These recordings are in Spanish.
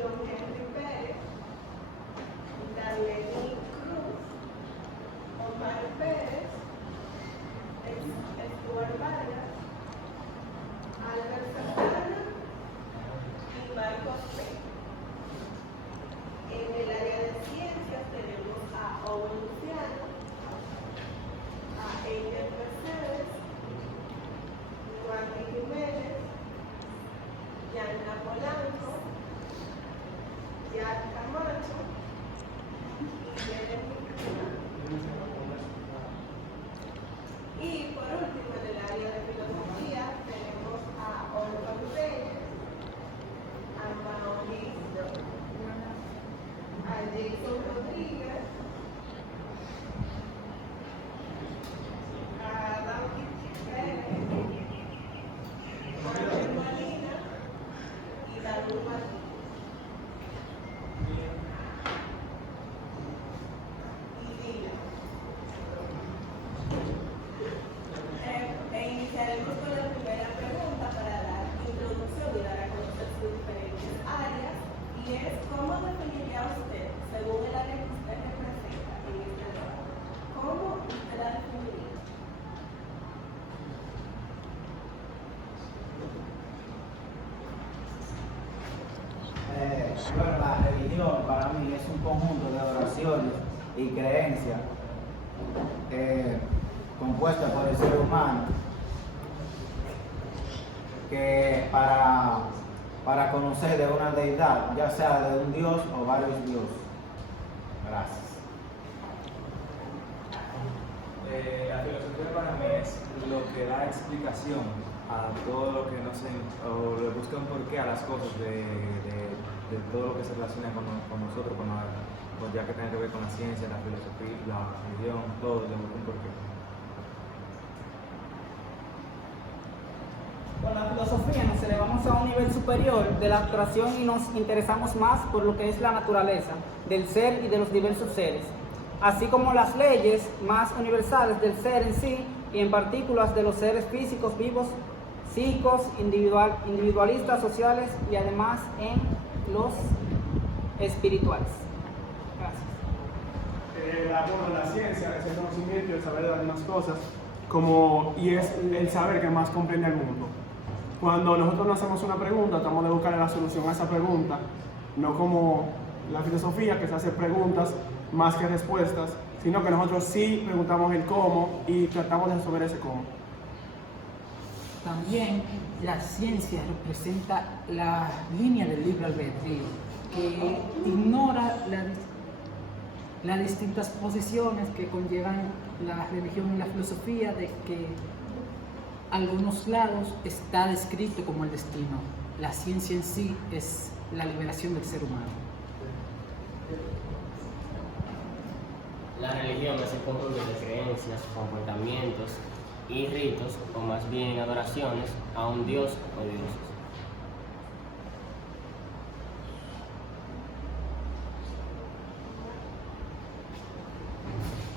John Henry Pérez, Darlene Cruz, Omar Pérez, Stuart Vargas, Albert Santana y Marcos P. En el área de ciencias tenemos a Owen Luciano, a Angel Mercedes, Randy Jiménez, Yanna Polanco, Jack Camacho y Jeremy Cristina. Y por último, en el área de filosofía tenemos a Olga Reyes, a Mauricio, a Jason Rodríguez, a David Pérez, Jorge Molina y David Martín. Iniciaremos con la primera pregunta para dar introducción y dar a conocer sus diferentes áreas, y es: ¿cómo definiría usted, según el área que usted representa en este trabajo? ¿Cómo usted la definiría? Bueno, la religión para mí es un conjunto de oraciones y creencias compuestas por el ser humano que para conocer de una deidad, ya sea de un dios o varios dioses. Gracias. La filosofía para mí es lo que da explicación a todo lo que no se, o le busca un porqué a las cosas de todo lo que se relaciona con nosotros, ya que tiene que ver con la ciencia, la filosofía, la religión, todo le busca un porqué. Con la filosofía nos elevamos a un nivel superior de la abstracción y nos interesamos más por lo que es la naturaleza del ser y de los diversos seres, así como las leyes más universales del ser en sí y en partículas de los seres físicos vivos, psíquicos, individualistas, sociales y además en los espirituales. Gracias. La ciencia es el conocimiento y el saber de algunas cosas, y es el saber que más comprende el mundo. Cuando nosotros nos hacemos una pregunta, tratamos de buscar la solución a esa pregunta, no como la filosofía, que se hace preguntas más que respuestas, sino que nosotros sí preguntamos el cómo y tratamos de resolver ese cómo. También la ciencia representa la línea del libre albedrío, que ignora las distintas posiciones que conllevan la religión y la filosofía, de que a algunos lados está descrito como el destino. La ciencia en sí es la liberación del ser humano. La religión es el conjunto de creencias, comportamientos y ritos, o más bien adoraciones, a un dios o dioses.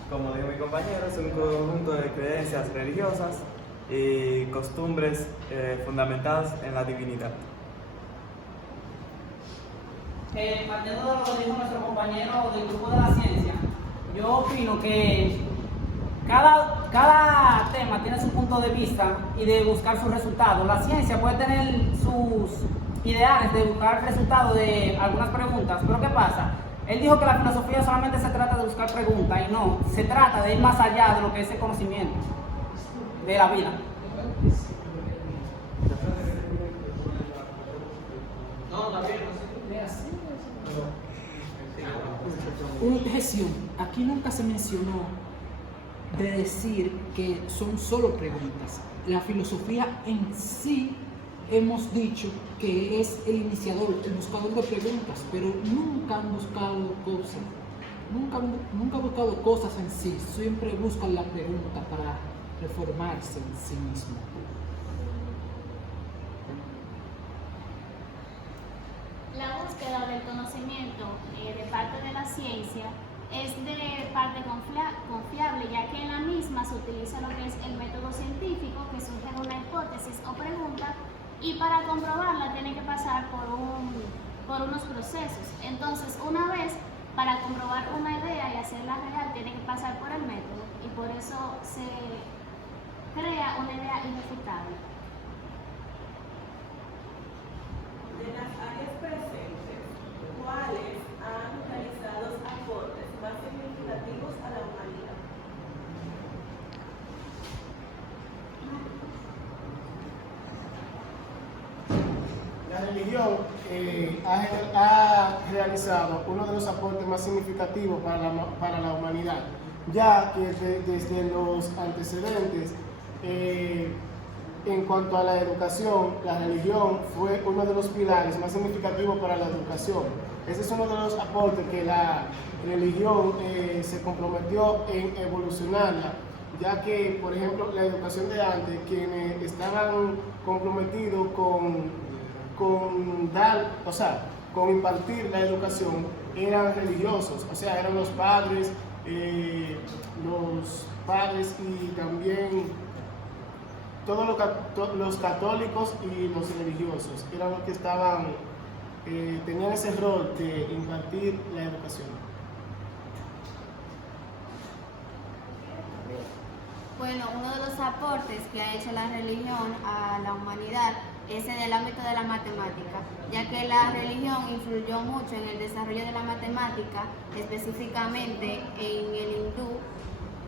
Como dijo mi compañero, es un conjunto de creencias religiosas y costumbres fundamentadas en la divinidad. Partiendo de lo que dijo nuestro compañero del grupo de la ciencia, yo opino que cada tema tiene su punto de vista y de buscar sus resultados. La ciencia puede tener sus ideales de buscar el resultado de algunas preguntas, pero ¿qué pasa? Él dijo que la filosofía solamente se trata de buscar preguntas, y no, se trata de ir más allá de lo que es el conocimiento de la vida. Una objeción. Aquí nunca se mencionó de decir que son solo preguntas. La filosofía en sí hemos dicho que es el iniciador, el buscador de preguntas, pero nunca han buscado cosas. Nunca han buscado cosas en sí, siempre buscan la pregunta para reformarse en sí mismo. La búsqueda del conocimiento de parte de la ciencia es de parte confiable, ya que en la misma se utiliza lo que es el método científico, que surge una hipótesis o pregunta, y para comprobarla tiene que pasar por por unos procesos. Entonces, una vez, para comprobar una idea y hacerla real, tiene que pasar por el método, y por eso se crea una idea irrefutable. De las áreas presentes, ¿cuáles han realizado aportes más significativos a la humanidad? La religión ha realizado uno de los aportes más significativos para la humanidad, ya que desde los antecedentes, en cuanto a la educación, la religión fue uno de los pilares más significativos para la educación. Ese es uno de los aportes que la religión se comprometió en evolucionarla, ya que, por ejemplo, la educación de antes, quienes estaban comprometidos con impartir la educación, eran religiosos, o sea, eran los padres y también todos los católicos y los religiosos, eran los que tenían ese rol de impartir la educación. Bueno, uno de los aportes que ha hecho la religión a la humanidad es en el ámbito de la matemática, ya que la religión influyó mucho en el desarrollo de la matemática, específicamente en el hindú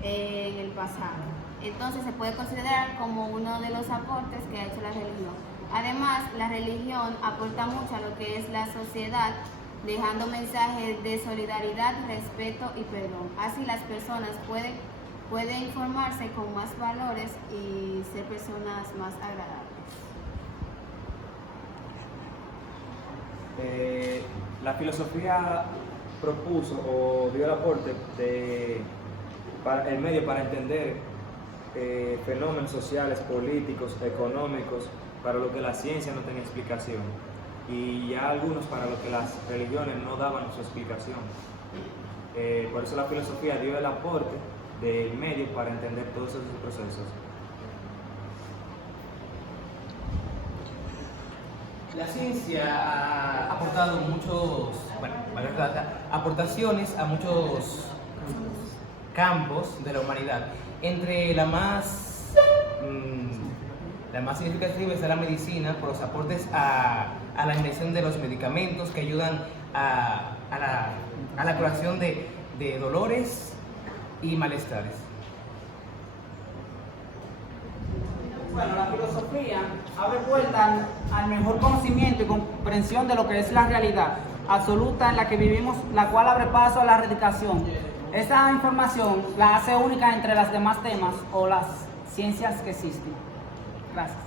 en el pasado. Entonces se puede considerar como uno de los aportes que ha hecho la religión. Además, la religión aporta mucho a lo que es la sociedad, dejando mensajes de solidaridad, respeto y perdón. Así las personas pueden informarse con más valores y ser personas más agradables. La filosofía propuso o dio el aporte para el medio para entender fenómenos sociales, políticos, económicos, para lo que la ciencia no tenía explicación, y ya algunos para lo que las religiones no daban su explicación. Por eso la filosofía dio el aporte del medio para entender todos esos procesos. La ciencia ha aportado aportaciones a muchos campos de la humanidad. Entre la más significativa es la medicina, por los aportes a la invención de los medicamentos que ayudan a la curación de dolores y malestares. Bueno, la filosofía abre puertas al mejor conocimiento y comprensión de lo que es la realidad absoluta en la que vivimos, la cual abre paso a la erradicación. Esta información la hace única entre las demás temas o las ciencias que existen. Gracias.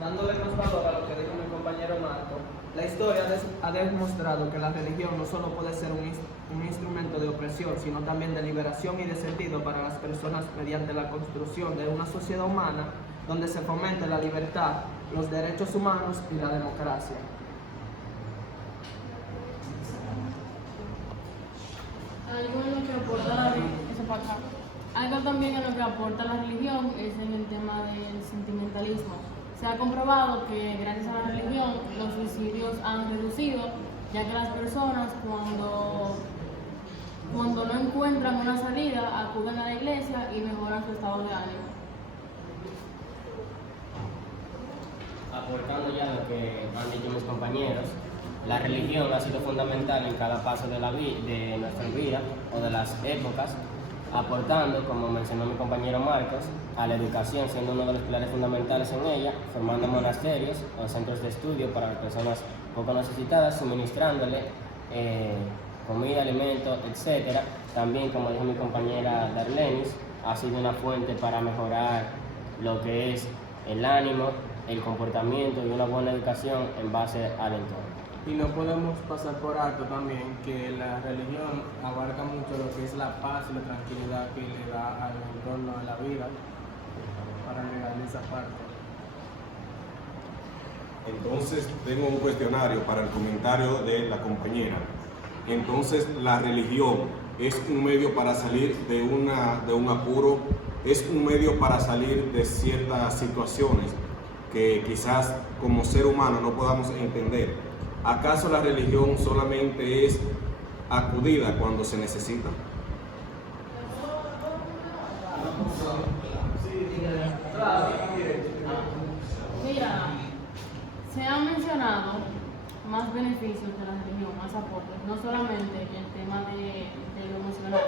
Dándole más valor a lo que dijo mi compañero Marco, la historia ha demostrado que la religión no solo puede ser un instrumento de opresión, sino también de liberación y de sentido para las personas mediante la construcción de una sociedad humana donde se fomente la libertad, los derechos humanos y la democracia. Algo también en lo que aporta la religión es en el tema del sentimentalismo. Se ha comprobado que gracias a la religión los suicidios han reducido, ya que las personas cuando no encuentran una salida acuden a la iglesia y mejoran su estado de ánimo. Aportando ya lo que han dicho mis compañeros, la religión ha sido fundamental en cada paso de nuestra vida o de las épocas, aportando, como mencionó mi compañero Marcos, a la educación, siendo uno de los pilares fundamentales en ella, formando monasterios o centros de estudio para las personas poco necesitadas, suministrándole comida, alimentos, etc. También, como dijo mi compañera Darlenis, ha sido una fuente para mejorar lo que es el ánimo, el comportamiento y una buena educación en base al entorno. Y no podemos pasar por alto también que la religión abarca mucho lo que es la paz y la tranquilidad que le da al entorno de la vida, para agregar esa parte. Entonces tengo un cuestionario para el comentario de la compañera. Entonces la religión es un medio para salir de un apuro, es un medio para salir de ciertas situaciones que quizás como ser humano no podamos entender. ¿Acaso la religión solamente es acudida cuando se necesita? Mira, se han mencionado más beneficios de la religión, más aportes, no solamente el tema de lo emocional.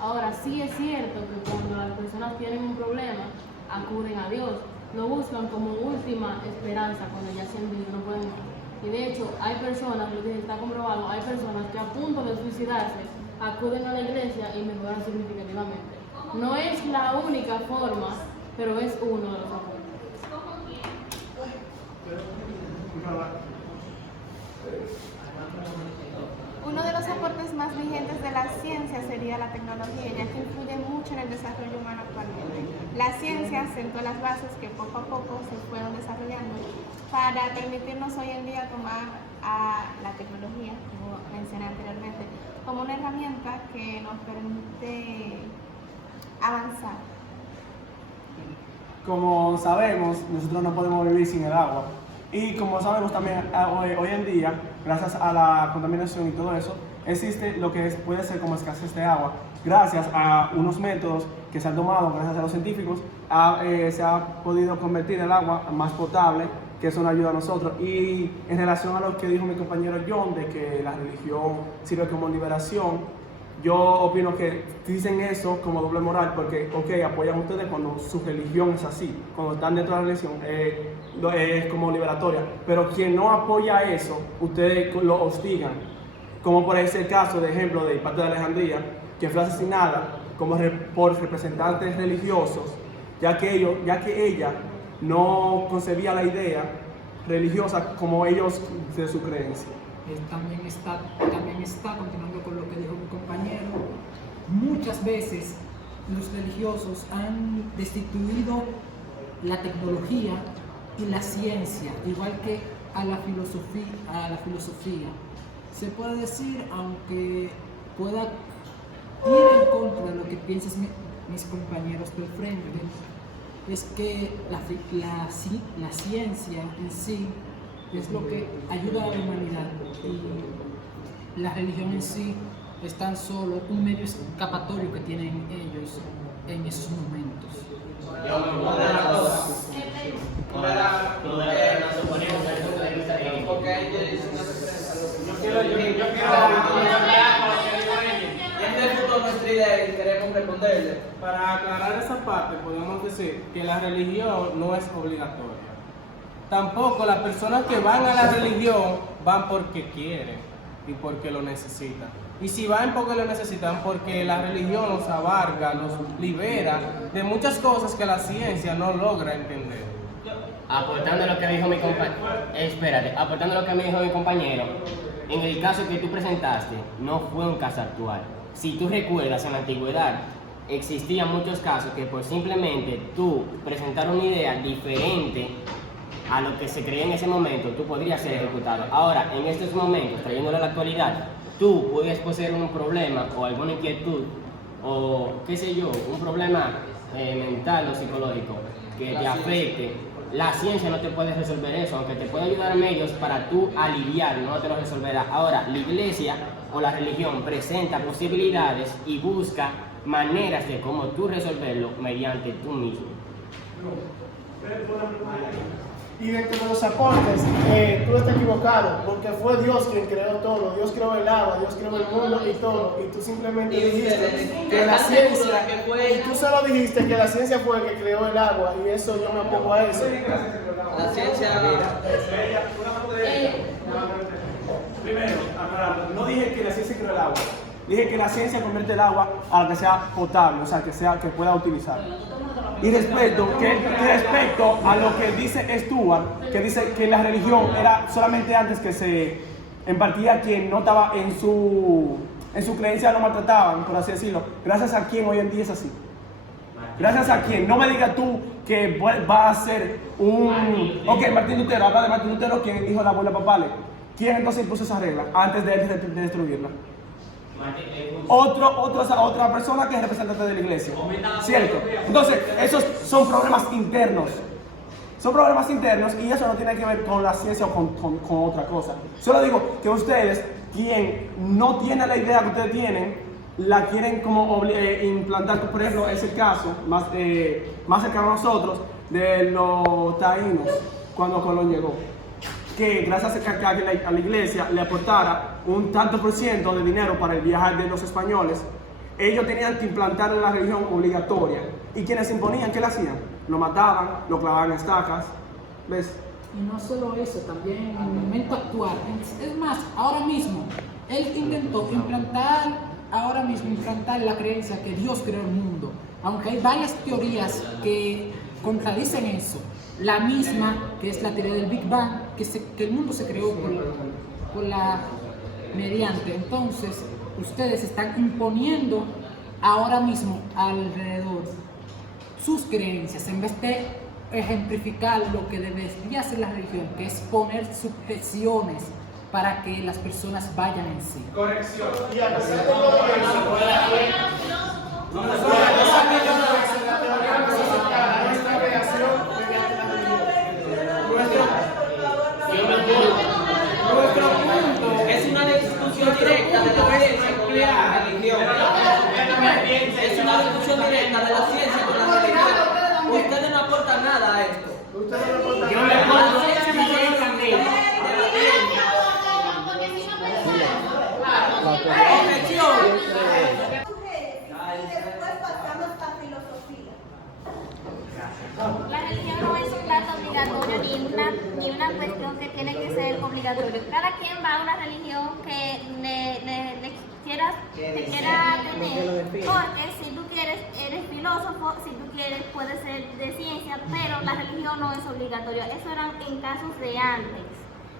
Ahora, sí es cierto que cuando las personas tienen un problema, acuden a Dios, lo buscan como última esperanza cuando ya sienten que no pueden más. Y de hecho, hay personas, lo que está comprobado, hay personas que a punto de suicidarse acuden a la iglesia y mejoran significativamente. No es la única forma, pero es uno de los aportes. Uno de los aportes más vigentes de la ciencia sería la tecnología, ya que influye mucho en el desarrollo humano actualmente. La ciencia sentó las bases que poco a poco se fueron desarrollando para permitirnos hoy en día tomar a la tecnología, como mencioné anteriormente, como una herramienta que nos permite avanzar. Como sabemos, nosotros no podemos vivir sin el agua. Y como sabemos también, hoy en día, gracias a la contaminación y todo eso, existe lo que puede ser como escasez de agua. Gracias a unos métodos que se han tomado, gracias a los científicos, se ha podido convertir el agua más potable, que eso nos ayuda a nosotros. Y en relación a lo que dijo mi compañero John, de que la religión sirve como liberación, yo opino que dicen eso como doble moral porque, apoyan ustedes cuando su religión es así, cuando están dentro de la religión es como liberatoria, pero quien no apoya eso, ustedes lo hostigan, como por ese caso de ejemplo de Hipátita de Alejandría, que fue asesinada por representantes religiosos, ya que ella no concebía la idea religiosa como ellos de su creencia. También está, continuando con lo que dijo mi compañero, muchas veces los religiosos han destituido la tecnología y la ciencia, igual que a la filosofía. Se puede decir, aunque pueda ir en contra de lo que piensan mis compañeros del frente, es que la ciencia en sí es lo que ayuda a la humanidad y la religión en sí es tan solo un medio escapatorio que tienen ellos en esos momentos. Para aclarar esa parte, podemos decir que la religión no es obligatoria. Tampoco las personas que van a la religión van porque quieren y porque lo necesitan. Y si van porque lo necesitan, porque la religión los abarca, los libera de muchas cosas que la ciencia no logra entender. Aportando lo que dijo mi compañero, aportando lo que me dijo mi compañero, en el caso que tú presentaste, no fue un caso actual. Si tú recuerdas, en la antigüedad existían muchos casos que por simplemente tú presentar una idea diferente a lo que se creía en ese momento, tú podrías ser ejecutado. Ahora, en estos momentos, trayéndolo a la actualidad, tú puedes poseer un problema o alguna inquietud o qué sé yo, un problema mental o psicológico que te afecte. La ciencia no te puede resolver eso, aunque te puede ayudar a medios para tú aliviar, no te lo resolverá. Ahora, la iglesia o la religión presenta posibilidades y busca maneras de cómo tú resolverlo mediante tú mismo. Y dentro de los aportes, tú estás equivocado, porque fue Dios quien creó todo. Dios creó el agua, Dios creó el mundo y todo. Y tú simplemente dijiste que la ciencia, y tú solo dijiste que la ciencia fue el que creó el agua, y eso yo me opongo a eso. La ciencia... Primero, no dije que la ciencia creó el agua. Dije que la ciencia convierte el agua a la que sea potable, o sea, que pueda utilizar. Y respecto a lo que dice Stuart, que dice que la religión era solamente antes que se impartía quien no estaba en su creencia, lo maltrataban, por así decirlo. Gracias a quien hoy en día es así. Gracias a quien. No me digas tú que va a ser un... Ok, Martín Lutero, habla de Martín Lutero, quien dijo la abuela papale. ¿Quién entonces impuso esa regla antes de destruirla? Otra persona que es representante de la iglesia, ¿cierto? Entonces, esos son problemas internos. son problemas internos y eso no tiene que ver con la ciencia o con otra cosa. Solo digo que ustedes, quien no tiene la idea que ustedes tienen, la quieren como implantar. Por ejemplo, es el caso más cercano a nosotros de los taínos cuando Colón llegó, que gracias a que la iglesia le aportara un tanto por ciento de dinero para el viaje de los españoles, ellos tenían que implantar la religión obligatoria. Y quienes imponían, ¿qué le hacían? Lo mataban, lo clavaban en estacas. ¿Ves? Y no solo eso, también en el momento actual. Es más, ahora mismo, él intentó implantar la creencia que Dios creó el mundo. Aunque hay varias teorías que contradicen eso. La misma, que es la teoría del Big Bang, que el mundo se creó mediante. Entonces, ustedes están imponiendo ahora mismo alrededor sus creencias en vez de ejemplificar lo que debería hacer la religión, que es poner subjeciones para que las personas vayan en sí. Corrección. Nuestro punto es una discusión directa de la ciencia con la religión. Es una discusión directa de la ciencia con la religión. Ustedes no aportan nada a esto. Yo le aporto La religión no es un dato obligatorio ni una cuestión que tiene que ser obligatorio. Cada quien va a una religión que le quiera tener. Porque si tú quieres, eres filósofo, si tú quieres, puedes ser de ciencia, pero la religión no es obligatoria. Eso era en casos de antes.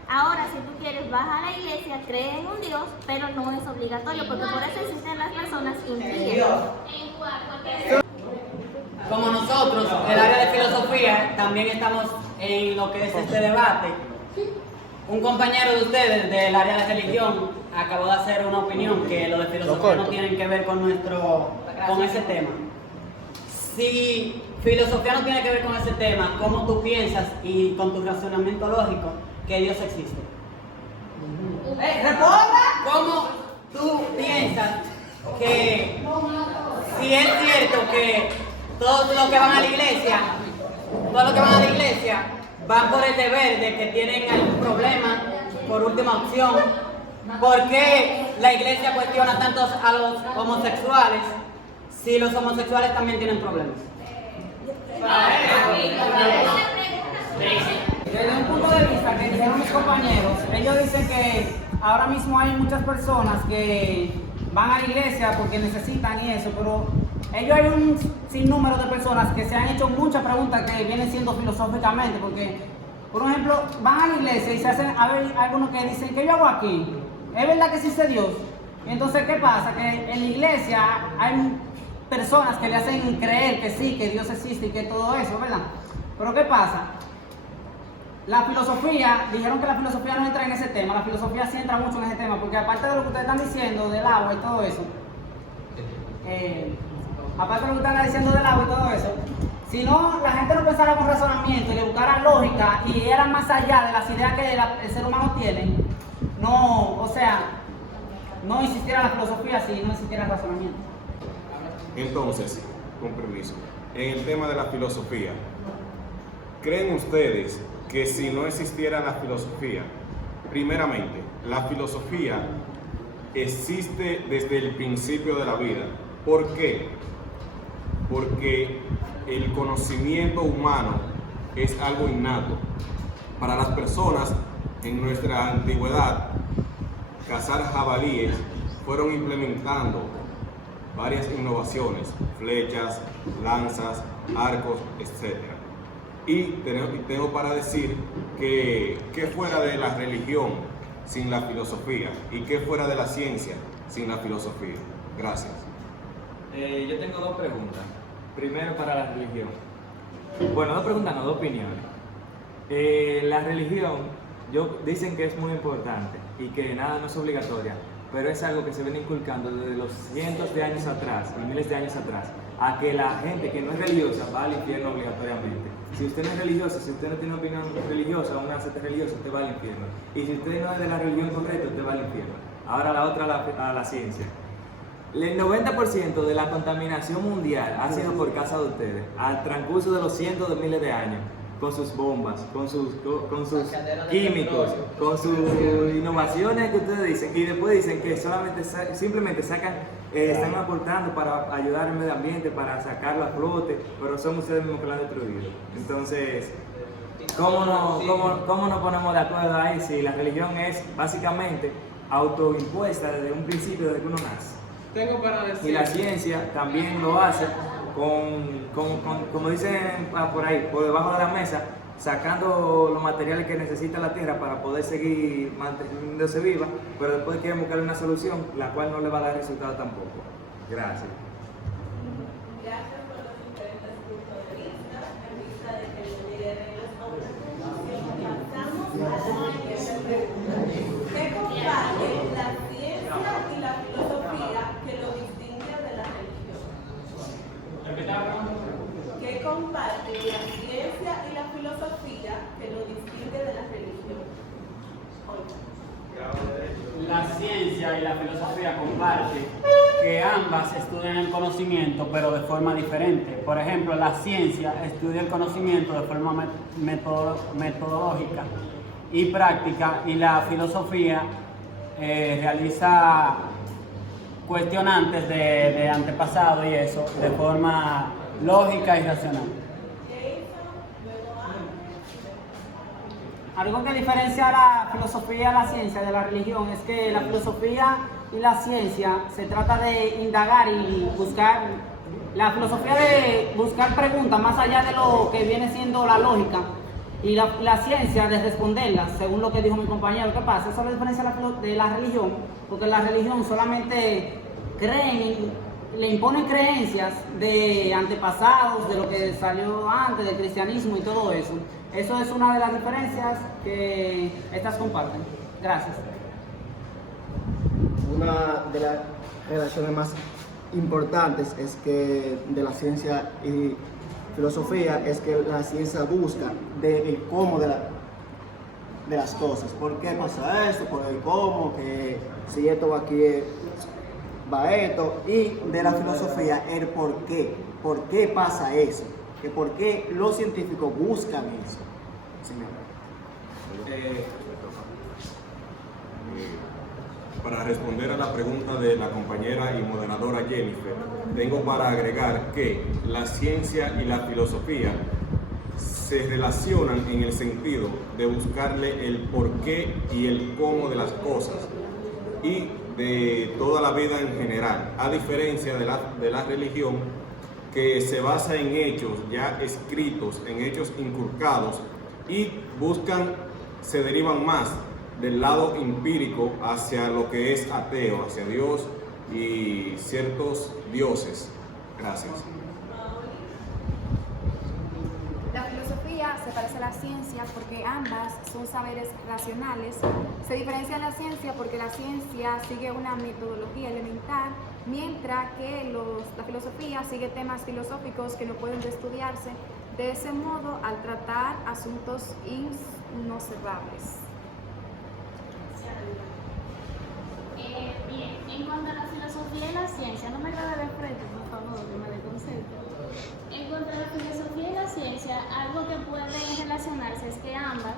Ahora, si tú quieres, vas a la iglesia, crees en un Dios, pero no es obligatorio, porque por eso existen las personas impías. Como nosotros, el área de filosofía, también estamos en lo que es este debate. Un compañero de ustedes del área de religión acabó de hacer una opinión que lo de filosofía no tiene que ver con ese tema. Si filosofía no tiene que ver con ese tema, ¿cómo tú piensas y con tu razonamiento lógico que Dios existe? ¿Cómo tú piensas que si es cierto que todos los que van a la iglesia van por el deber de que tienen algún problema, por última opción? ¿Por qué la iglesia cuestiona tanto a los homosexuales si los homosexuales también tienen problemas? Desde un punto de vista que dijeron mis compañeros, ellos dicen que ahora mismo hay muchas personas que van a la iglesia porque necesitan y eso, pero ellos hay un sinnúmero de personas que se han hecho muchas preguntas que vienen siendo filosóficamente, porque, por ejemplo, van a la iglesia y se hacen, a ver, algunos que dicen, ¿qué yo hago aquí? ¿Es verdad que existe Dios? Y entonces, ¿qué pasa? Que en la iglesia hay personas que le hacen creer que sí, que Dios existe y que todo eso, ¿verdad? Pero ¿qué pasa? La filosofía, dijeron que la filosofía no entra en ese tema, la filosofía sí entra mucho en ese tema, porque aparte de lo que ustedes están diciendo del agua y todo eso, aparte de lo que están diciendo del agua y todo eso, si no, la gente no pensara con razonamiento y le buscara lógica y era más allá de las ideas que el ser humano tiene, no, o sea, no existiera la filosofía si no existiera el razonamiento. Entonces, con permiso, en el tema de la filosofía, ¿creen ustedes que si no existiera la filosofía, primeramente, la filosofía existe desde el principio de la vida? ¿Por qué? Porque el conocimiento humano es algo innato. Para las personas en nuestra antigüedad, cazar jabalíes fueron implementando varias innovaciones, flechas, lanzas, arcos, etc. Y tengo para decir que fuera de la religión sin la filosofía y que fuera de la ciencia sin la filosofía. Gracias. Yo tengo dos preguntas. Primero para la religión. Bueno, dos preguntas, no, dos opiniones. La religión, dicen que es muy importante y que nada no es obligatoria, pero es algo que se viene inculcando desde los cientos de años atrás y miles de años atrás, a que la gente que no es religiosa va al infierno obligatoriamente. Si usted no es religioso, si usted no tiene opinión religiosa o una secta religiosa, usted va al infierno. Y si usted no es de la religión correcta, usted va al infierno. Ahora la otra a la ciencia. El 90% de la contaminación mundial ha sido por causa de ustedes, al transcurso de los cientos de miles de años, con sus bombas, con sus químicos, con sus innovaciones que ustedes dicen, y después dicen que simplemente sacan, están aportando para ayudar al medio ambiente, para sacarlo a flote, pero son ustedes mismos que lo han destruido. Entonces, ¿cómo nos ponemos de acuerdo ahí si la religión es básicamente autoimpuesta desde un principio, desde que uno nace? Tengo para decir. Y la ciencia también lo hace como dicen por ahí, por debajo de la mesa, sacando los materiales que necesita la Tierra para poder seguir manteniéndose viva, pero después quieren buscar una solución, la cual no le va a dar resultado tampoco. Gracias. Gracias por los diferentes puntos de vista. En vista de que el líder de los pasamos a la siguiente pregunta. ¿Qué comparte la ciencia y la filosofía que lo distingue de la religión? ¿Qué comparte la ciencia y la filosofía que lo distingue de la religión? La ciencia y la filosofía comparten que ambas estudian el conocimiento, pero de forma diferente. Por ejemplo, la ciencia estudia el conocimiento de forma metodológica y práctica, y la filosofía realiza cuestionantes de antepasado y eso de forma lógica y racional. Algo que diferencia la filosofía y la ciencia de la religión es que la filosofía y la ciencia se trata de indagar y buscar, la filosofía de buscar preguntas más allá de lo que viene siendo la lógica, y la ciencia de responderlas, según lo que dijo mi compañero. ¿Qué pasa? Esa es la diferencia de la religión, porque la religión solamente le imponen creencias de antepasados, de lo que salió antes, del cristianismo y todo eso. Eso es una de las diferencias que estas comparten. Gracias. Una de las relaciones más importantes es que de la ciencia y filosofía es que la ciencia busca el cómo de las cosas. ¿Por qué pasa esto? ¿Por el cómo? Que si esto va aquí, va esto. Y de la filosofía, el por qué. ¿Por qué pasa eso? Que por qué los científicos buscan eso. Para responder a la pregunta de la compañera y moderadora Jennifer, tengo para agregar que la ciencia y la filosofía se relacionan en el sentido de buscarle el porqué y el cómo de las cosas y de toda la vida en general, a diferencia de la religión, que se basa en hechos ya escritos, en hechos inculcados, y se derivan más del lado empírico hacia lo que es ateo, hacia Dios y ciertos dioses. Gracias. La filosofía se parece a la ciencia porque ambas son saberes racionales. Se diferencia la ciencia porque la ciencia sigue una metodología elemental, mientras que la filosofía sigue temas filosóficos que no pueden estudiarse de ese modo al tratar asuntos inobservables. Bien, en cuanto a la filosofía y la ciencia, no me agrada de frente, por favor, que me desconcentro. En cuanto a la filosofía y la ciencia, algo que puede relacionarse es que ambas,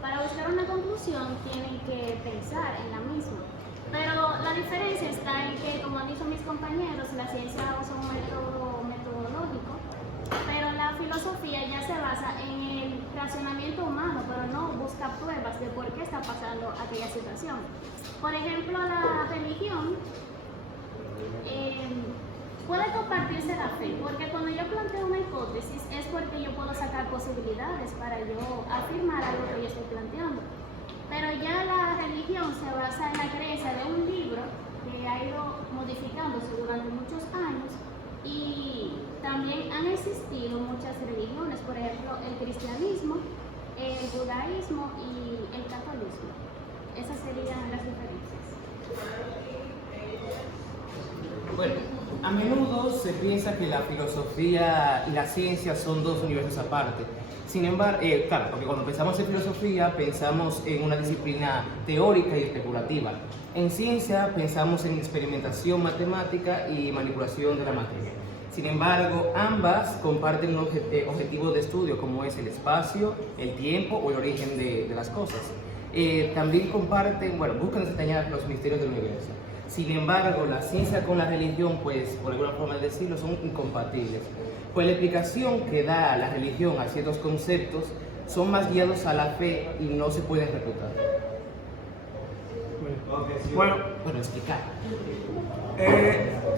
para buscar una conclusión, tienen que pensar en la misma. Pero la diferencia está en que, como han dicho mis compañeros, la ciencia usa un método metodológico, pero la filosofía ya se basa en el racionamiento humano, pero no busca pruebas de por qué está pasando aquella situación. Por ejemplo, la religión puede compartirse la fe, porque cuando yo planteo una hipótesis es porque yo puedo sacar posibilidades para yo afirmar algo que yo estoy planteando. Pero ya la religión se basa en la creencia de un libro que ha ido modificándose durante muchos años, y también han existido muchas religiones, por ejemplo el cristianismo, el judaísmo y el catolicismo. Esas serían las diferencias. Bueno, A menudo se piensa que la filosofía y la ciencia son dos universos aparte. Sin embargo, claro, porque cuando pensamos en filosofía pensamos en una disciplina teórica y especulativa. En ciencia pensamos en experimentación matemática y manipulación de la materia. Sin embargo, ambas comparten un objetivo de estudio como es el espacio, el tiempo o el origen de las cosas. También comparten, buscan desentrañar los misterios del universo. Sin embargo, la ciencia con la religión, pues, por alguna forma de decirlo, son incompatibles. Pues la explicación que da la religión a ciertos conceptos son más guiados a la fe y no se pueden refutar. Bueno, explicar.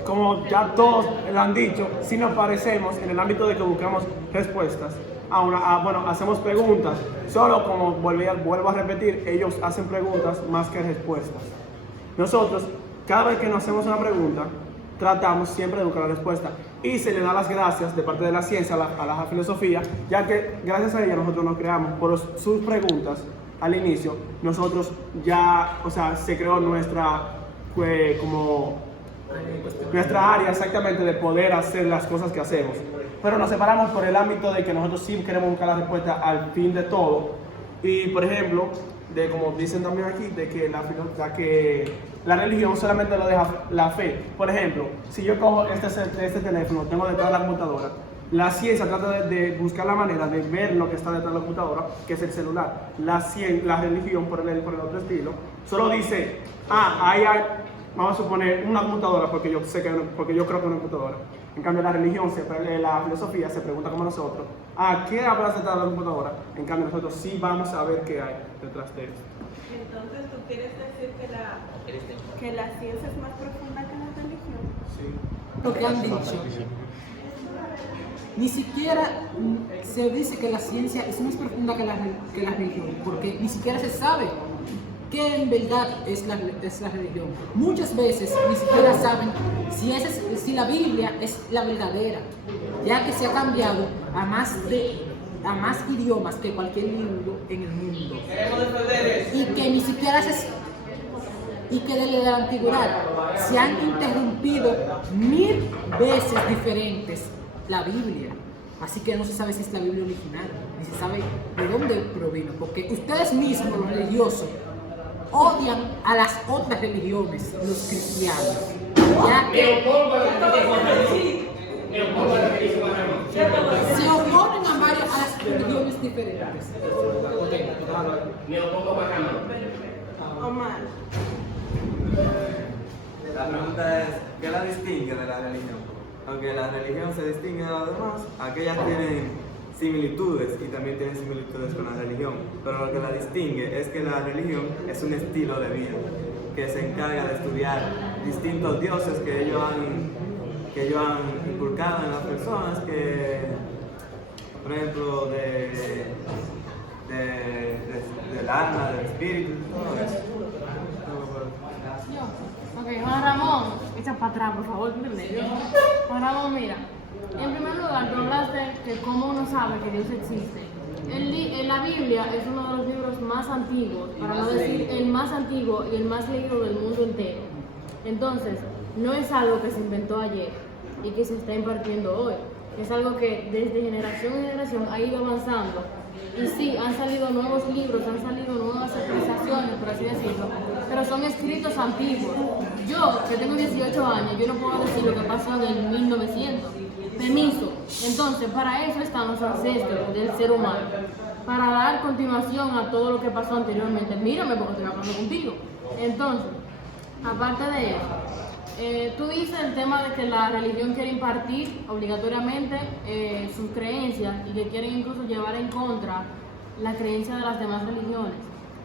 Como ya todos lo han dicho, sí nos parecemos en el ámbito de que buscamos respuestas. Hacemos preguntas, solo como vuelvo a repetir, ellos hacen preguntas más que respuestas. Nosotros, cada vez que nos hacemos una pregunta, tratamos siempre de buscar la respuesta y se le da las gracias de parte de la ciencia a la filosofía, ya que gracias a ella nosotros nos creamos por sus preguntas al inicio. Nosotros ya, se creó nuestra área exactamente de poder hacer las cosas que hacemos, pero nos separamos por el ámbito de que nosotros sí queremos buscar la respuesta al fin de todo. Y por ejemplo, como dicen también aquí, de que la religión solamente lo deja la fe. Por ejemplo, si yo cojo este teléfono, tengo detrás de la computadora, la ciencia trata de buscar la manera de ver lo que está detrás de la computadora, que es el celular. La religión, por el otro estilo, solo dice, ahí hay, vamos a suponer, una computadora, porque yo creo que es una computadora. En cambio, la religión, la filosofía se pregunta como nosotros, ¿qué habrá detrás de la computadora? En cambio, nosotros sí vamos a ver qué hay detrás de esto. Entonces, ¿tú quieres decir que la ciencia es más profunda que la religión? Sí. Lo que han dicho. Ni siquiera se dice que la ciencia es más profunda que la religión, porque ni siquiera se sabe qué en verdad es la religión. Muchas veces ni siquiera saben si la Biblia es la verdadera, ya que se ha cambiado a más idiomas que cualquier libro en el mundo. Y que ni siquiera y que desde la antigüedad se han interrumpido 1000 veces diferentes la Biblia. Así que no se sabe si es la Biblia original, ni se sabe de dónde provino, porque ustedes mismos, los religiosos, odian a las otras religiones, los cristianos, ya que se oponen a las religiones diferentes. Omar. La pregunta es, ¿qué la distingue de la religión? Aunque la religión se distingue de las demás, aquellas tienen similitudes y también tienen similitudes con la religión, pero lo que la distingue es que la religión es un estilo de vida que se encarga de estudiar distintos dioses que ellos han inculcado en las personas, que por ejemplo del alma, del espíritu y todo eso. Ok, Juan Ramón, echa para atrás, por favor, Juan Ramón, mira, en primer lugar, tú hablaste de cómo uno sabe que Dios existe. La Biblia es uno de los libros más antiguos, para no decir el más antiguo y el más leído del mundo entero. Entonces, no es algo que se inventó ayer y que se está impartiendo hoy. Es algo que desde generación en generación ha ido avanzando. Y sí, han salido nuevos libros, han salido nuevas actualizaciones, por así decirlo, pero son escritos antiguos. Yo, que tengo 18 años, yo no puedo decir lo que pasó en el 1900. Permiso. Entonces, para eso están los ancestros del ser humano, para dar continuación a todo lo que pasó anteriormente. Mírame porque estoy hablando contigo. Entonces, aparte de eso, tú dices el tema de que la religión quiere impartir obligatoriamente sus creencias y que quieren incluso llevar en contra la creencia de las demás religiones.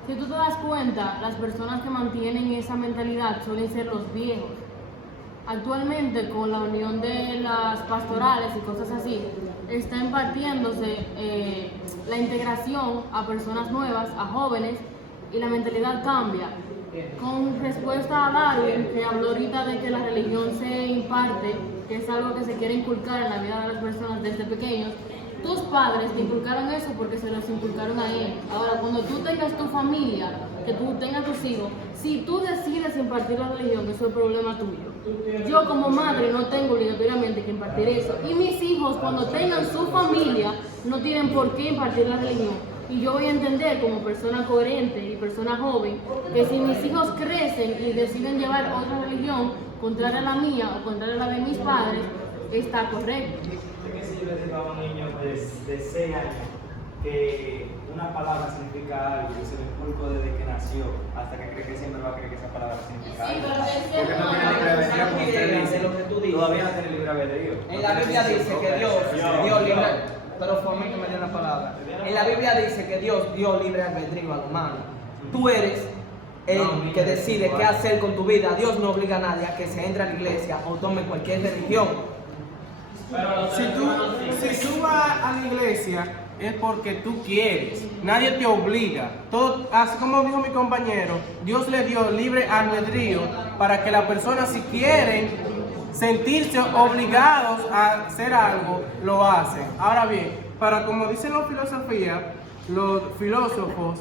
Si tú te das cuenta, las personas que mantienen esa mentalidad suelen ser los viejos. Actualmente, con la unión de las pastorales y cosas así, está impartiéndose la integración a personas nuevas, a jóvenes, y la mentalidad cambia. Con respuesta a Darwin, que habló ahorita de que la religión se imparte, que es algo que se quiere inculcar en la vida de las personas desde pequeños, tus padres te inculcaron eso porque se los inculcaron a ellos. Ahora, cuando tú tengas tu familia, que tú tengas tus hijos, si tú decides impartir la religión, eso es problema tuyo. Yo como madre no tengo obligatoriamente que impartir eso. Y mis hijos, cuando tengan su familia, no tienen por qué impartir la religión. Y yo voy a entender como persona coherente y persona joven que si mis hijos crecen y deciden llevar otra religión contraria a la mía o contraria a la de mis padres, está correcto. Es que si yo le digo a un niño de 6 años que una palabra significa algo y se le inculco desde que nació hasta que cree que siempre va a creer que esa palabra significa algo. Porque no tiene libre albedrío, como usted dice, lo que tú dices. todavía no tiene libre albedrío. En la Biblia dice que Dios libre, pero fue a mí que me dio la palabra. En la Biblia dice que Dios dio libre albedrío al humano. Tú eres el que decide qué hacer con tu vida. Dios no obliga a nadie a que se entre a la iglesia o tome cualquier religión. Si tú vas a la iglesia es porque tú quieres, nadie te obliga. Todo, así como dijo mi compañero, Dios le dio libre albedrío para que las personas, si quieren sentirse obligados a hacer algo, lo hacen. Ahora bien, para como dicen los filósofos,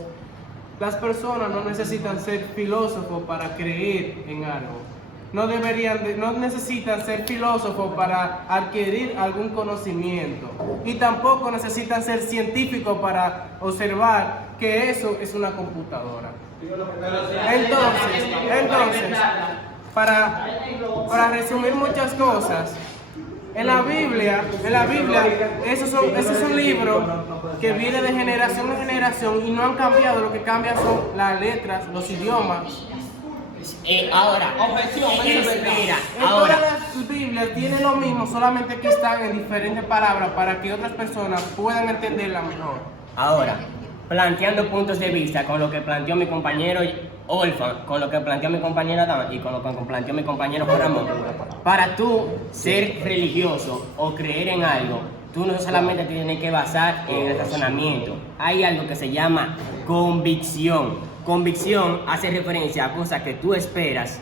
las personas no necesitan ser filósofos para creer en algo. No necesitan ser filósofos para adquirir algún conocimiento. Y tampoco necesitan ser científicos para observar que eso es una computadora. Entonces, para resumir muchas cosas, en la Biblia, eso es un libro que viene de generación en generación y no han cambiado. Lo que cambian son las letras, los idiomas. Ahora, Todas las Biblias tienen lo mismo, solamente que están en diferentes palabras para que otras personas puedan entenderla mejor. Ahora, planteando puntos de vista con lo que planteó mi compañero Olfa, con lo que planteó mi compañera Adán y con lo que planteó mi compañero Ramón, para tú ser religioso o creer en algo, tú no solamente te tienes que basar en el razonamiento. Hay algo que se llama convicción. Convicción hace referencia a cosas que tú esperas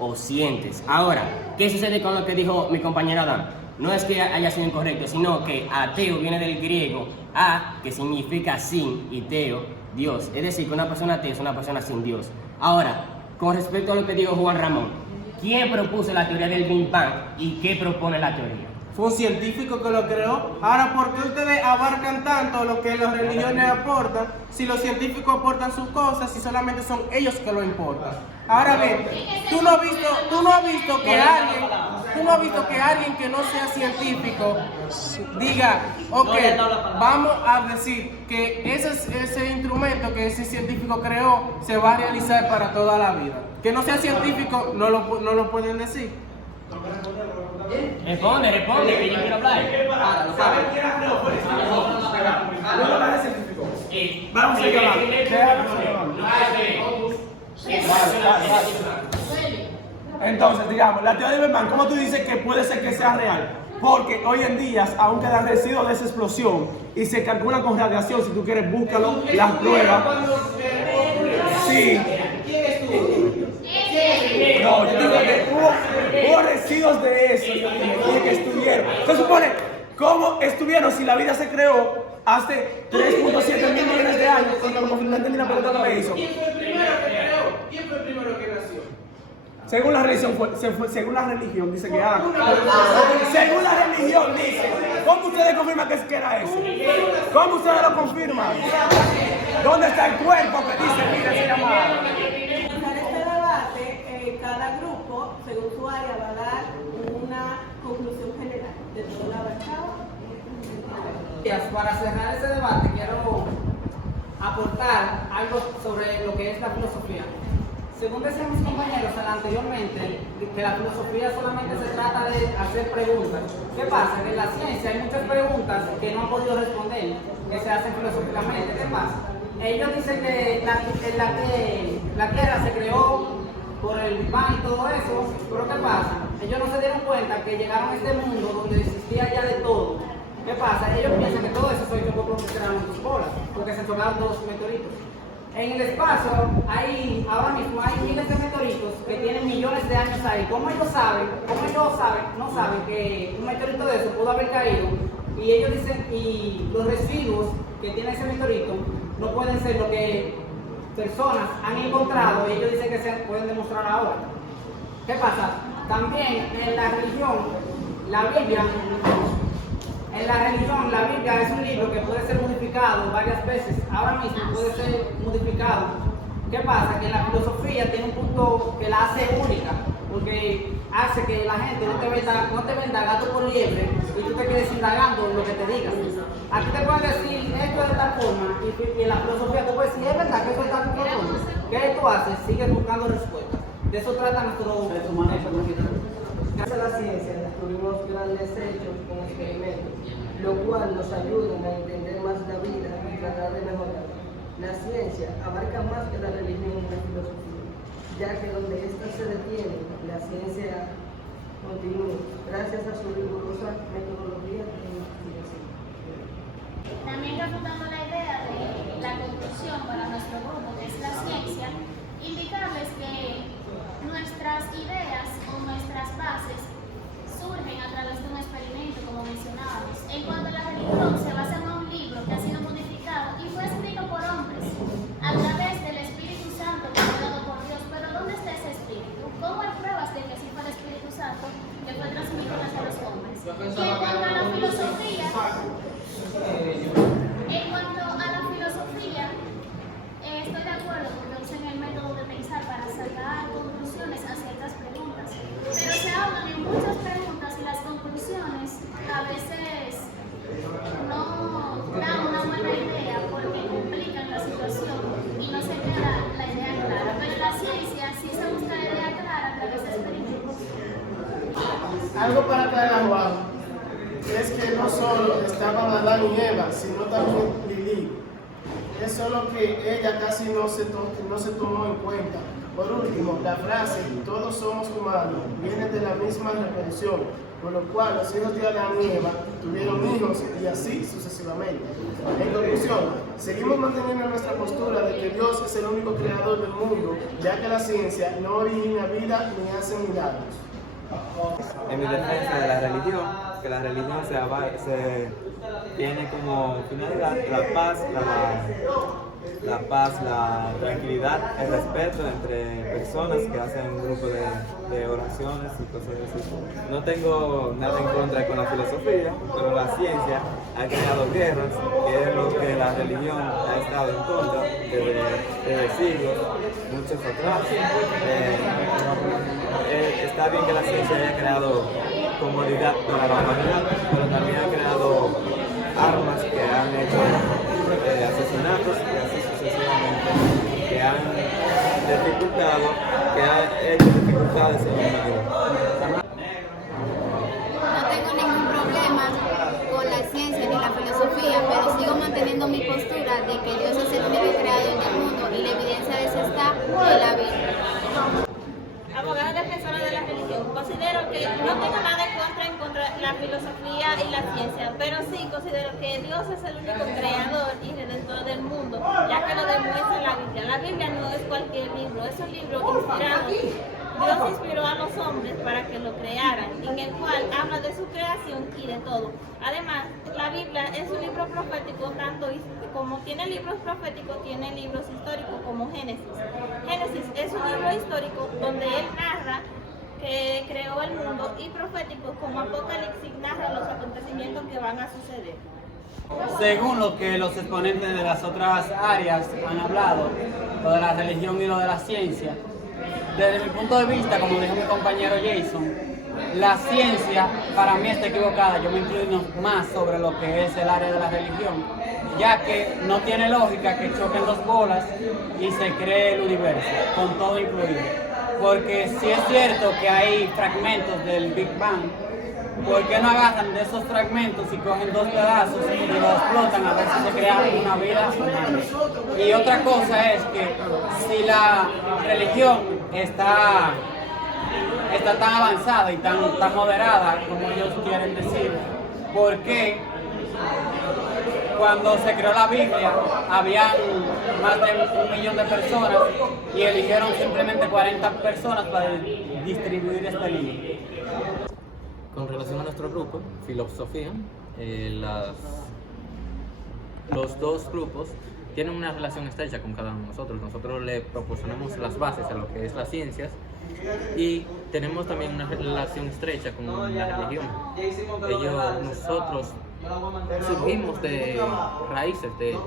o sientes. Ahora, ¿qué sucede con lo que dijo mi compañera Adán? No es que haya sido incorrecto, sino que ateo viene del griego a, que significa sin, y teo, Dios. Es decir, que una persona atea es una persona sin Dios. Ahora, con respecto a lo que dijo Juan Ramón, ¿quién propuso la teoría del Big Bang y qué propone la teoría? Fue un científico que lo creó. Ahora, ¿por qué ustedes abarcan tanto lo que las religiones aportan si los científicos aportan sus cosas y solamente son ellos que lo importan? Ahora bien, tú no has visto que alguien que no sea científico diga, ok, vamos a decir que ese instrumento que ese científico creó se va a realizar para toda la vida. Que no sea científico no lo pueden decir. Responde, que yo quiero hablar. Vamos a Entonces, digamos, la teoría del Big Bang, ¿cómo tú dices que puede ser que sea real? Porque hoy en día aún quedan residuos de esa explosión y se calcula con radiación. Si tú quieres, búscalo, las pruebas. Sí. No, yo digo que hubo residuos de eso que estuvieron. Se supone, ¿cómo estuvieron si la vida se creó hace 3.7 mil millones de años? Cuando no entendí la pregunta que me hizo. ¿Quién fue el primero que creó? ¿Quién fue el primero que nació? Según la religión dice que Adán. Según la religión dice, ¿cómo ustedes confirman que era ese? ¿Cómo ustedes lo confirman? ¿Dónde está el cuerpo que dice que se llama Adán? Cada grupo, según su área, va a dar una conclusión general de todo lo abarcado. Para cerrar ese debate, quiero aportar algo sobre lo que es la filosofía. Según decían mis compañeros anteriormente, que la filosofía solamente se trata de hacer preguntas. ¿Qué pasa? Que en la ciencia hay muchas preguntas que no han podido responder, que se hacen filosóficamente. ¿Qué pasa? Ellos dicen que la Tierra se creó por el Big Bang y todo eso, pero ¿qué pasa? Ellos no se dieron cuenta que llegaron a este mundo donde existía ya de todo. ¿Qué pasa? Ellos piensan que todo eso fue hecho por lo que serán muchas bolas, porque se chocaron dos meteoritos. En el espacio ahora mismo hay miles de meteoritos que tienen millones de años ahí. ¿Cómo ellos no saben que un meteorito de eso pudo haber caído? Y ellos dicen, y los residuos que tiene ese meteorito no pueden ser lo que personas han encontrado y ellos dicen que se pueden demostrar ahora. ¿Qué pasa? También en la religión, la Biblia es un libro que puede ser modificado varias veces. Ahora mismo puede ser modificado. ¿Qué pasa? Que la filosofía tiene un punto que la hace única, porque hace que la gente no te venda gato por liebre y tú te quedes indagando en lo que te digan. Aquí te pueden decir esto de tal forma y en la filosofía tú puedes decir, es verdad que eso es tal forma. ¿Qué tú haces? Sigues buscando respuestas. De eso trata nuestro manejo. Gracias a la ciencia descubrimos grandes hechos con experimentos, lo cual nos ayuda a entender más la vida y tratar de mejorar. La ciencia abarca más que la religión y la filosofía, ya que donde ésta se detiene, la ciencia continúa, gracias a su rigurosa metodología de investigación. También refutando la idea de la conclusión para nuestro grupo, que es la ciencia, indicarles que nuestras ideas o nuestras bases surgen a través de un experimento, como mencionábamos. En cuanto a la religión, se basa en un libro que ha sido modificado y fue escrito por hombres a través del Espíritu Santo que fue dado por Dios. Pero ¿dónde está ese Espíritu? ¿Cómo hay pruebas de que sí fue el Espíritu Santo que fue transmitido hacia los hombres? Y en cuanto a la filosofía, estoy de acuerdo porque usan el método de pensar para sacar conclusiones a ciertas preguntas, pero se hablan en muchas preguntas y las conclusiones a veces no dan una buena idea porque complican la situación y no se queda la idea clara. Pero en la ciencia sí se busca la idea clara a través de experimentos. Algo para aclarar a Juan es que no solo estaban Adán y Eva, sino también Lilith. Es solo que ella casi no se tomó en cuenta. Por último, la frase "todos somos humanos" viene de la misma repetición, por lo cual los hijos de Adán y Eva tuvieron hijos y así sucesivamente. En conclusión, seguimos manteniendo nuestra postura de que Dios es el único creador del mundo, ya que la ciencia no origina vida ni hace milagros. En mi defensa de la religión, que la religión tiene como finalidad la paz, la tranquilidad, el respeto entre personas que hacen un grupo de oraciones y cosas así. No tengo nada en contra con la filosofía, pero la ciencia ha creado guerras, que es lo que la religión ha estado en contra desde siglos, muchos atrás. Está bien que la ciencia haya creado comodidad para la humanidad, pero también ha creado armas que han hecho asesinatos y así sucesivamente, que han hecho dificultades en la humanidad. No tengo ningún problema con la ciencia ni la filosofía, pero sigo manteniendo mi postura de que Dios es el único creador del mundo y la evidencia de eso está en la Biblia. Abogada defensora de la religión, considero que no tengo nada en contra de la filosofía y la ciencia, pero sí considero que Dios es el único creador y redentor del mundo, ya que lo demuestra la Biblia. La Biblia no es cualquier libro, es un libro inspirado. Dios inspiró a los hombres para que lo crearan, en el cual habla de su creación y de todo. Además, la Biblia es un libro profético, tanto como tiene libros proféticos, tiene libros históricos como Génesis. Génesis es un libro histórico donde él narra que creó el mundo, y profético como Apocalipsis narra los acontecimientos que van a suceder. Según lo que los exponentes de las otras áreas han hablado, lo de la religión y lo de la ciencia, desde mi punto de vista, como dijo mi compañero Jason, la ciencia para mí está equivocada. Yo me inclino más sobre lo que es el área de la religión, ya que no tiene lógica que choquen dos bolas y se cree el universo, con todo incluido. Porque si es cierto que hay fragmentos del Big Bang, ¿por qué no agarran de esos fragmentos y cogen dos pedazos y los explotan a ver si se crea una vida humana? Y otra cosa es que si la religión está tan avanzada y tan moderada como ellos quieren decir, ¿por qué cuando se creó la Biblia habían más de 1 millón de personas y eligieron simplemente 40 personas para distribuir este libro? Con relación a nuestro grupo, filosofía, los dos grupos tienen una relación estrecha con cada uno de nosotros. Nosotros le proporcionamos las bases a lo que es las ciencias y tenemos también una relación estrecha con la religión. Nosotros surgimos de raíces de ellos.